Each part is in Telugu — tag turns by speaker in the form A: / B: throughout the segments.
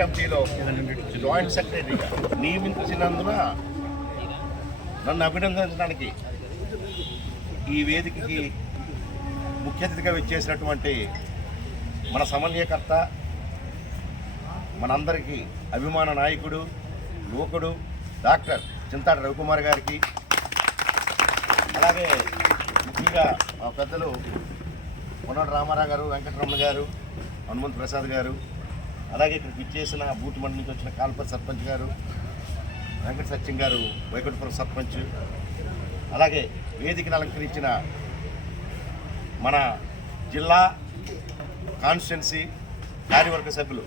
A: కంపెనీలో జాయింట్ సెక్రటరీగా నియమించినందున నన్ను అభినందించడానికి ఈ వేదికకి ముఖ్య అతిథిగా వచ్చేసినటువంటి మన సమన్వయకర్త మనందరికీ అభిమాన నాయకుడు యువకుడు డాక్టర్ చింతాడు రవికుమార్ గారికి అలాగే ముఖ్యంగా మా పెద్దలు పొన్నడు రామారావు గారు వెంకటరమణ గారు హనుమంత్ ప్రసాద్ గారు అలాగే ఇక్కడ ఇచ్చేసిన చేసిన మండలి నుంచి వచ్చిన కాల్పర్ సర్పంచ్ గారు వెంకట సత్యం గారు వైకుంఠపురం సర్పంచ్ అలాగే వేదికను అలంకరించిన మన జిల్లా కాన్స్టిట్యున్సీ కార్యవర్గ సభ్యులు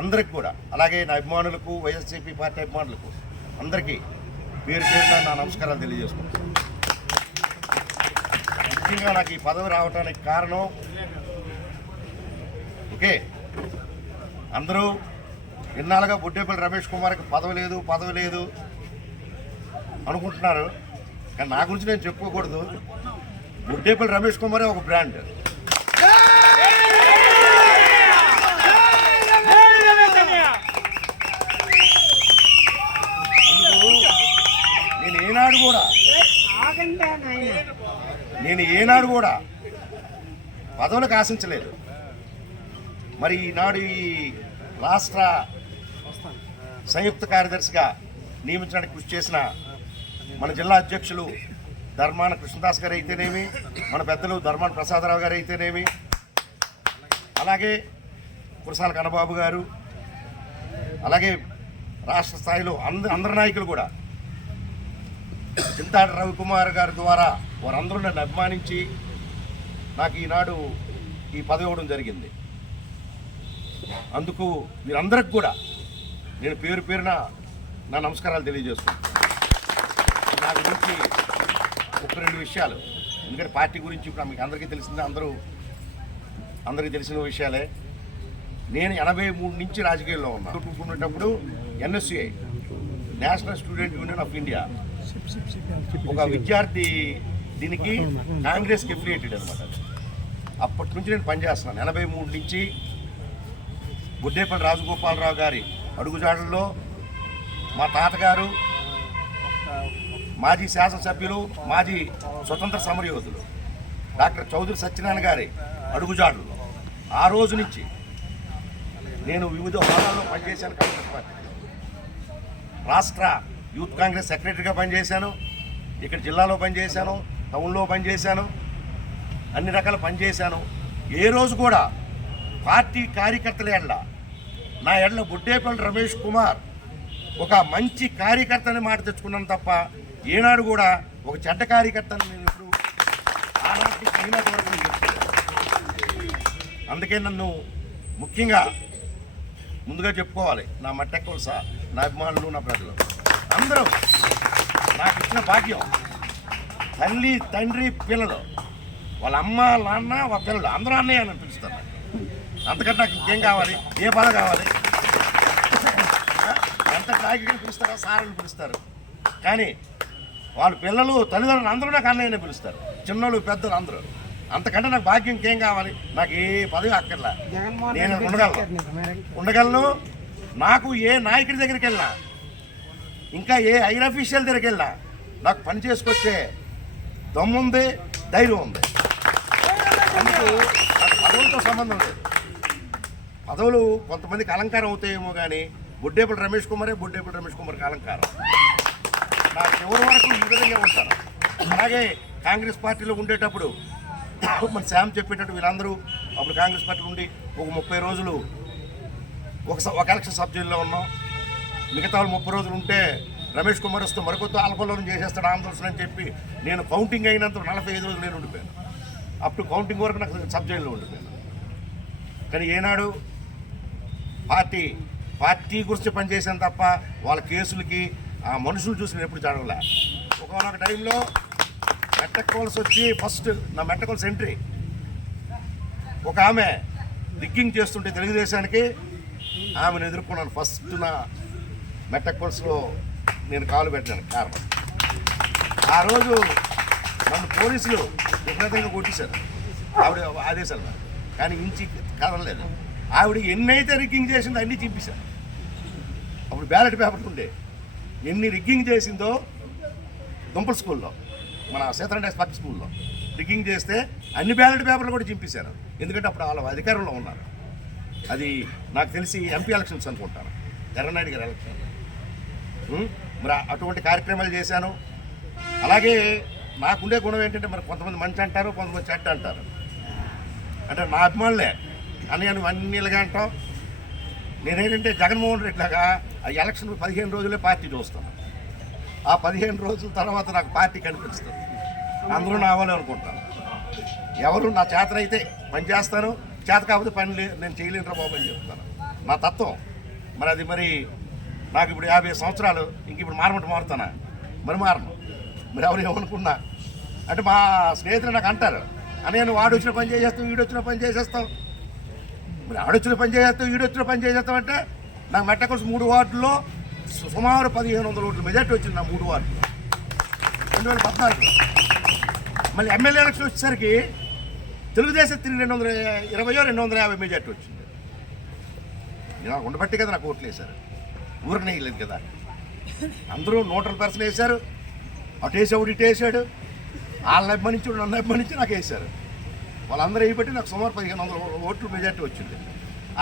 A: అందరికి కూడా అలాగే నా అభిమానులకు వైఎస్సీపీ పార్టీ అభిమానులకు అందరికీ పేరు పేరున నా నమస్కారాలు తెలియజేసుకుంటాను ముఖ్యంగా నాకు ఈ పదవి రావడానికి కారణం ఓకే అందరూ ఇన్నాళ్ళుగా బుడ్డేపల్లి రమేష్ కుమార్కి పదవి లేదు పదవి లేదు అనుకుంటున్నారు. కానీ నా గురించి నేను చెప్పుకోకూడదు. బుడ్డేపల్లి రమేష్ కుమారే ఒక బ్రాండ్. నేను ఏనాడు కూడా నేను ఏనాడు కూడా పదవులకు ఆశించలేదు. మరి ఈనాడు ఈ రాష్ట్ర సంయుక్త కార్యదర్శిగా నియమించడానికి కృషి చేసిన మన జిల్లా అధ్యక్షులు ధర్మాన కృష్ణదాస్ గారు అయితేనేమి మన పెద్దలు ధర్మాన ప్రసాదరావు గారు అయితేనేమి అలాగే కురసాల కన్నబాబు గారు అలాగే రాష్ట్ర స్థాయిలో అంద అందరి నాయకులు కూడా. చింతాడు రవికుమార్ గారి ద్వారా వారందరూ నన్ను అభిమానించి నాకు ఈనాడు ఈ పదవి ఇవ్వడం జరిగింది. అందుకు మీరందరికి కూడా నేను పేరు పేరున నా నమస్కారాలు తెలియజేస్తున్నాను. నా గురించి ఒక రెండు విషయాలు. ఎందుకంటే పార్టీ గురించి ఇప్పుడు మీకు అందరికీ తెలిసిందే అందరూ అందరికీ తెలిసిన విషయాలే. నేను ఎనభై మూడు నుంచి రాజకీయాల్లో ఉన్నా. చదువుకునేటప్పుడు NSCI national student union of India. ఒక విద్యార్థి దీనికి కాంగ్రెస్కి ఎఫిలియేటెడ్ అనమాట. అప్పటి నుంచి నేను పనిచేస్తున్నాను. ఎనభై మూడు నుంచి బుడ్డేపల్లి రాజగోపాలరావు గారి అడుగుజాడల్లో మా తాతగారు మాజీ శాసనసభ్యులు మాజీ స్వతంత్ర సమరయోధులు డాక్టర్ చౌదరి సత్యనారాయణ గారి అడుగుజాడల్లో. ఆ రోజు నుంచి నేను వివిధ హోదాల్లో పనిచేశాను కాంగ్రెస్ పార్టీ. రాష్ట్ర యూత్ కాంగ్రెస్ సెక్రటరీగా పనిచేశాను ఇక్కడ జిల్లాలో పనిచేశాను టౌన్లో పనిచేశాను అన్ని రకాల పనిచేశాను. ఏ రోజు కూడా పార్టీ కార్యకర్తల ఎడ్ల నా ఎడ్ల బుడ్డేపల్లి రమేష్ కుమార్ ఒక మంచి కార్యకర్తని మాట తెచ్చుకున్నాను తప్ప ఏనాడు కూడా ఒక చెడ్డ కార్యకర్తని నేను ఇప్పుడు ఆనాటి ఈనాటి వరకు అందుకే నన్ను ముఖ్యంగా ముందుగా చెప్పుకోవాలి. నా మట్టెక్కలు సార్ నా అభిమానులు నా ప్రజలు. అందరూ నాకు ఇచ్చిన భాగ్యం తల్లి తండ్రి పిల్లలు. వాళ్ళ అమ్మ నాన్న వాళ్ళ పిల్లలు. అందరూ అన్నయ్య అని పిలుస్తారు అంతకంటే నాకు ఇంకేం కావాలి? ఏ బాధ కావాలి? ఎంత తాగిని పిలుస్తారో సార్లు పిలుస్తారు. కానీ వాళ్ళ పిల్లలు తల్లిదండ్రులు అందరూ నాకు అన్నయ్యనే పిలుస్తారు. చిన్నోళ్ళు పెద్దలు అందరూ. అంతకంటే నాకు భాగ్యం ఇంకేం కావాలి? నాకు ఏ పదవి అక్కర్లా. నేను ఉండగలను. ఉండగలను. నాకు ఏ నాయకుడి దగ్గరికి వెళ్ళినా ఇంకా ఏ హైర్ అఫీషియల్ దగ్గరికి వెళ్ళినా నాకు పని చేసుకొచ్చే దమ్ముంది ధైర్యం ఉంది. అందుకు నాకు పదవులతో సంబంధం లేదు. పదవులు కొంతమందికి అలంకారం అవుతాయేమో కానీ బుడ్డేపల్లి రమేష్ కుమారే బుడ్డేపల్లి రమేష్ కుమార్కి అలంకారం. నా చివరి వరకు ఈ విధంగా ఉంటాను అలాగే కాంగ్రెస్ పార్టీలో ఉండేటప్పుడు మన శామ్ చెప్పేటట్టు వీళ్ళందరూ అప్పుడు కాంగ్రెస్ పార్టీ ఉండి ఒక ముప్పై రోజులు ఒక స- ఒక ఎలక్షన్ సబ్ జైల్లో ఉన్నాం. మిగతా వాళ్ళు ముప్పై రోజులు ఉంటే రమేష్ కుమార్ వస్తూ మరికొత్త ఆల్కల్లో చేసేస్తాడు ఆందోళన అని చెప్పి నేను కౌంటింగ్ అయినంత నలభై ఐదు రోజులు నేను ఉండిపోయాను. అప్పుడు కౌంటింగ్ వరకు నాకు సబ్ జైల్లో ఉండిపోయాను. కానీ ఏనాడు పార్టీ పార్టీ గురించి పనిచేసాను తప్ప వాళ్ళ కేసులకి ఆ మనుషులు చూసి నేను ఎప్పుడు జరగలే ఒకనొక టైంలో మెట్టకోల్స్ వచ్చి ఫస్ట్ నా మెట్టకోల్స్ ఎంట్రీ. ఒక ఆమె రిగ్గింగ్ చేస్తుంటే తెలుగుదేశానికి ఆమెను ఎదుర్కొన్నాను. ఫస్ట్ నా మెట్టకోల్స్లో నేను కాలు పెట్టాను కారణం. ఆ రోజు నన్ను పోలీసులు విపరీతంగా కొట్టేశారు. ఆవిడ ఆదేశాలు కానీ ఇంచి కదలలేదు ఆవిడ ఎన్నైతే రిగ్గింగ్ చేసిందో అన్నీ చింపేశారు అప్పుడు బ్యాలెట్ పేపర్లు ఉండే. ఎన్ని రిగ్గింగ్ చేసిందో దుంపల స్కూల్లో మన సీతారాయ పక్క స్కూల్లో. రిగ్గింగ్ చేస్తే అన్ని బ్యాలెట్ పేపర్లు కూడా చింపేశారు. ఎందుకంటే అప్పుడు వాళ్ళ అధికారంలో ఉన్నారు. అది నాకు తెలిసి ఎంపీ ఎలక్షన్స్ అనుకుంటాను. ఎర్రనాయుడు గారి ఎలక్షన్. మరి అటువంటి కార్యక్రమాలు చేశాను. అలాగే నాకుండే గుణం ఏంటంటే మరి కొంతమంది మంచి అంటారు కొంతమంది చెడ్డ అంటారు. అంటే నా అభిమానులే. అన్నయ్యను అని అన్నిలుగా అంటాం. నేనేంటంటే జగన్మోహన్ రెడ్డి లాగా ఆ ఎలక్షన్ పదిహేను రోజులే పార్టీ చూస్తాను. ఆ పదిహేను రోజుల తర్వాత నాకు పార్టీ కనిపిస్తుంది. అందరూ నా అనుకుంటాను ఎవరు నా చేతనైతే పని చేస్తాను. చేత కాకపోతే పని నేను చేయలేనురా బాబు అని చెప్తాను. నా తత్వం. మరి అది మరి నాకు ఇప్పుడు యాభై సంవత్సరాలు ఇంక ఇప్పుడు మారమంటే మారుతానా? మరి మారను. మరి ఎవరు ఏమనుకున్నా? అంటే మా స్నేహితులు నాకు అంటారు. అని నేను వాడు వచ్చిన పని చేసేస్తావు వీడు వచ్చిన పని చేసేస్తావు. మరి ఆడొచ్చిన పని చేసేస్తావు ఈడొచ్చిన పని చేసేస్తావు అంటే నాకు మెట్టకొలసి మూడు వార్డుల్లో సుమారు పదిహేను వందల ఓట్ల మెజార్టీ వచ్చింది నా మూడు వార్డులో. రెండు వేల పద్నాలుగులో. మళ్ళీ ఎమ్మెల్యే ఎలక్షన్ వచ్చేసరికి తెలుగుదేశం తిరిగి రెండు వందల ఇరవయో రెండు వందల యాభై మెజార్టీ వచ్చింది. నేను నాకు ఉండబట్టి కదా నాకు ఓట్లు వేశారు. ఊరినే వేయలేదు కదా. అందరూ నూటల పర్సెంట్ వేశారు. అటు వేసాడు ఇటు వేసాడు. వాళ్ళని అభిమానించి నన్ను అభిమానించి నాకు వేశారు. వాళ్ళందరూ వేయబట్టి నాకు సుమారు పదిహేను వందల ఓట్లు మెజార్టీ వచ్చింది.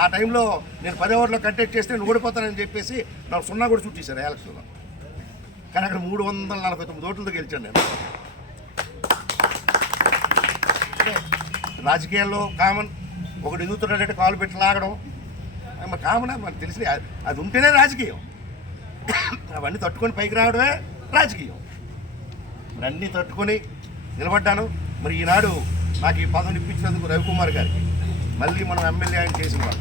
A: ఆ టైంలో నేను పదే ఓట్లో కంటెక్ట్ చేస్తే నేను ఓడిపోతానని చెప్పేసి నాకు సున్నా కూడా చుట్టేశారు ఎలక్షన్లో కానీ అక్కడ మూడు వందల నలభై తొమ్మిది ఓట్లతో గెలిచాను నేను. రాజకీయాల్లో కామన్ ఒకటి ఎదుగుతున్నాడంటే కాలు పెట్టి లాగడం. మరి కామన్ మనకు తెలిసి అది ఉంటేనే రాజకీయం. అవన్నీ తట్టుకొని పైకి రావడమే రాజకీయం. మరి అన్నీ తట్టుకొని నిలబడ్డాను. మరి ఈనాడు నాకు ఈ పదవిని ఇప్పించినందుకు రవికుమార్ గారికి మళ్ళీ మనం ఎమ్మెల్యే ఆయన చేసిన వాళ్ళు.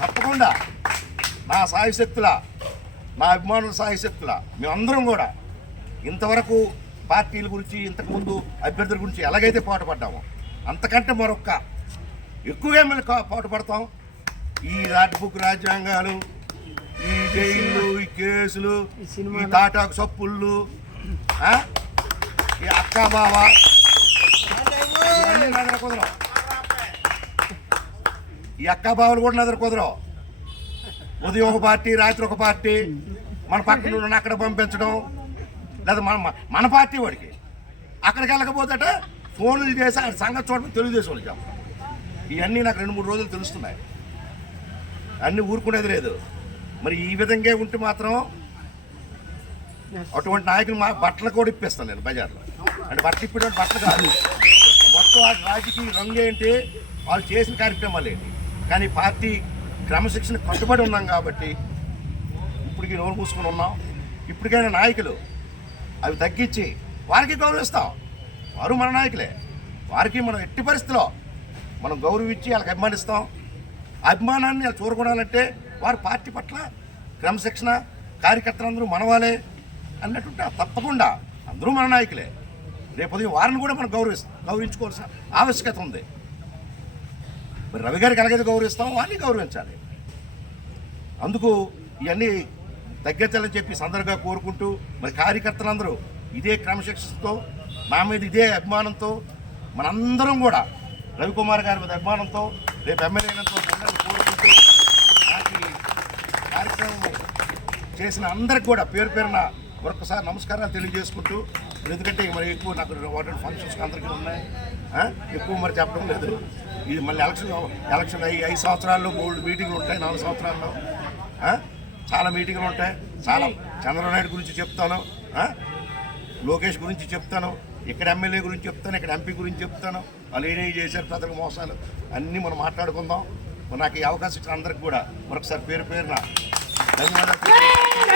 A: తప్పకుండా నా సాయశక్తుల నా అభిమానుల సాయశక్తుల మేమందరం కూడా ఇంతవరకు పార్టీల గురించి ఇంతకుముందు అభ్యర్థుల గురించి ఎలాగైతే పాటుపడ్డామో అంతకంటే మరొక్క ఎక్కువగా మేము కా- పాటుపడతాం ఈ రాట్ బుక్ రాజ్యాంగాలు ఈ జైళ్ళు ఈ కేసులు ఈ తాటాకు సప్పుళ్ళు? ఈ అక్కా బావ. ఇవన్నీ నా దగ్గర కుదరవు. ఈ అక్కా బావలు కూడా నా దగ్గర కుదరవు. ఉదయం ఒక పార్టీ రాత్రి ఒక పార్టీ. మన పక్కన ఉన్న అక్కడ పంపించడం. లేదా మన మన పార్టీ వాడికి. అక్కడికి వెళ్ళకపోతేట ఫోన్లు చేసి ఆ సంగతి చూడడం తెలుగుదేశం వాళ్ళకి ఇవన్నీ నాకు రెండు మూడు రోజులు తెలుస్తున్నాయి. అన్నీ ఊరుకునేది లేదు. మరి ఈ విధంగా ఉంటే మాత్రం అటువంటి నాయకులు మా బట్టలు కూడా ఇప్పిస్తాను నేను బజార్లో. అంటే బట్టలు ఇప్పేటువంటి బట్టలు కాదు. మొత్తం ఆ రాజకీయ రంగు ఏంటి? వాళ్ళు చేసిన కార్యక్రమాలు ఏంటి? కానీ పార్టీ క్రమశిక్షణ కట్టుబడి ఉన్నాం కాబట్టి ఇప్పటికి నోరు మూసుకొని ఉన్నాం. ఇప్పటికైనా నాయకులు అవి తగ్గించి వారికి గౌరవిస్తాం. వారు మన నాయకులే. వారికి మనం ఎట్టి పరిస్థితిలో మనం గౌరవించి వాళ్ళకి అభిమానిస్తాం. అభిమానాన్ని వాళ్ళు చూరగొనాలంటే వారి పార్టీ పట్ల క్రమశిక్షణ కార్యకర్తలందరూ మనవాలే అన్నట్టుంటే తప్పకుండా అందరూ మన నాయకులే. రేపు ఉదయం వారిని కూడా మనం గౌరవి గౌరవించుకోవాల్సిన ఆవశ్యకత ఉంది. మరి రవి గారికి ఎలాగైతే గౌరవిస్తాం వారిని గౌరవించాలి. అందుకు ఇవన్నీ తగ్గించాలని చెప్పి సందర్భంగా కోరుకుంటూ మరి కార్యకర్తలందరూ ఇదే క్రమశిక్షణతో నా మీద ఇదే అభిమానంతో మనందరం కూడా రవికుమార్ గారి మీద అభిమానంతో రేపు ఎమ్మెల్యేలతో కోరుకుంటూ నాకు కార్యక్రమం చేసిన అందరికి కూడా పేరు పేరున మరొకసారి నమస్కారాలు తెలియజేసుకుంటూ ఎందుకంటే మరి ఎక్కువ నాకు వాటర్ ఫంక్షన్స్ అందరికీ ఉన్నాయి. ఎక్కువ మరి చెప్పడం లేదు. ఇది మళ్ళీ ఎలక్షన్ ఎలక్షన్ అయ్యి ఐదు సంవత్సరాల్లో మూడు మీటింగ్లు ఉంటాయి నాలుగు సంవత్సరాల్లో. చాలా మీటింగ్లు ఉంటాయి. చాలా చంద్రబాబు నాయుడు గురించి చెప్తాను. లోకేష్ గురించి చెప్తాను. ఇక్కడ ఎమ్మెల్యే గురించి చెప్తాను. ఇక్కడ ఎంపీ గురించి చెప్తాను. వాళ్ళు ఏమేమి చేశారు ప్రజలకు మోసాలు అన్నీ మనం మాట్లాడుకుందాం. నాకు ఈ అవకాశం ఇచ్చిన అందరికి కూడా మరొకసారి పేరు పేరున ధన్యవాదాలు.